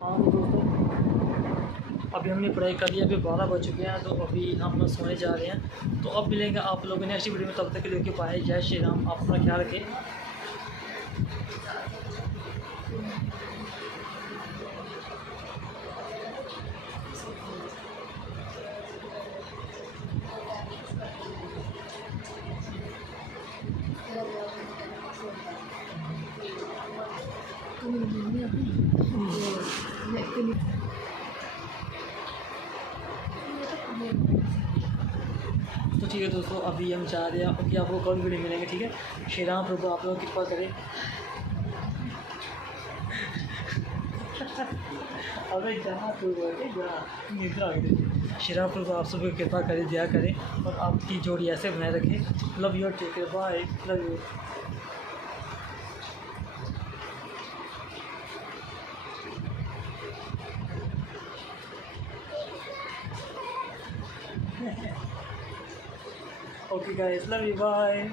हाँ तो दोस्तों, अभी हमने पढ़ाई कर ली। अभी 12 बज चुके हैं, तो अभी हम सोने जा रहे हैं। तो अब मिलेंगे आप लोगों ने नेक्स्ट वीडियो में। तब तक के लिए बाय। जय श्री राम। आप अपना ख्याल रखें। तो ठीक है दोस्तों, अभी हम जा रहे हैं। अभी आपको कल वीडियो मिलेंगे, ठीक है। श्री राम प्रभु आप लोगों की कृपा करें। अबे जहाँ तू बोले जहाँ निद्रा आ गई। श्री राम प्रभु आप सबकी कृपा करें, दया करें और आपकी जोड़ी ऐसे बनाए रखें। Love you, take care, bye, love you. Okay guys, love you, bye.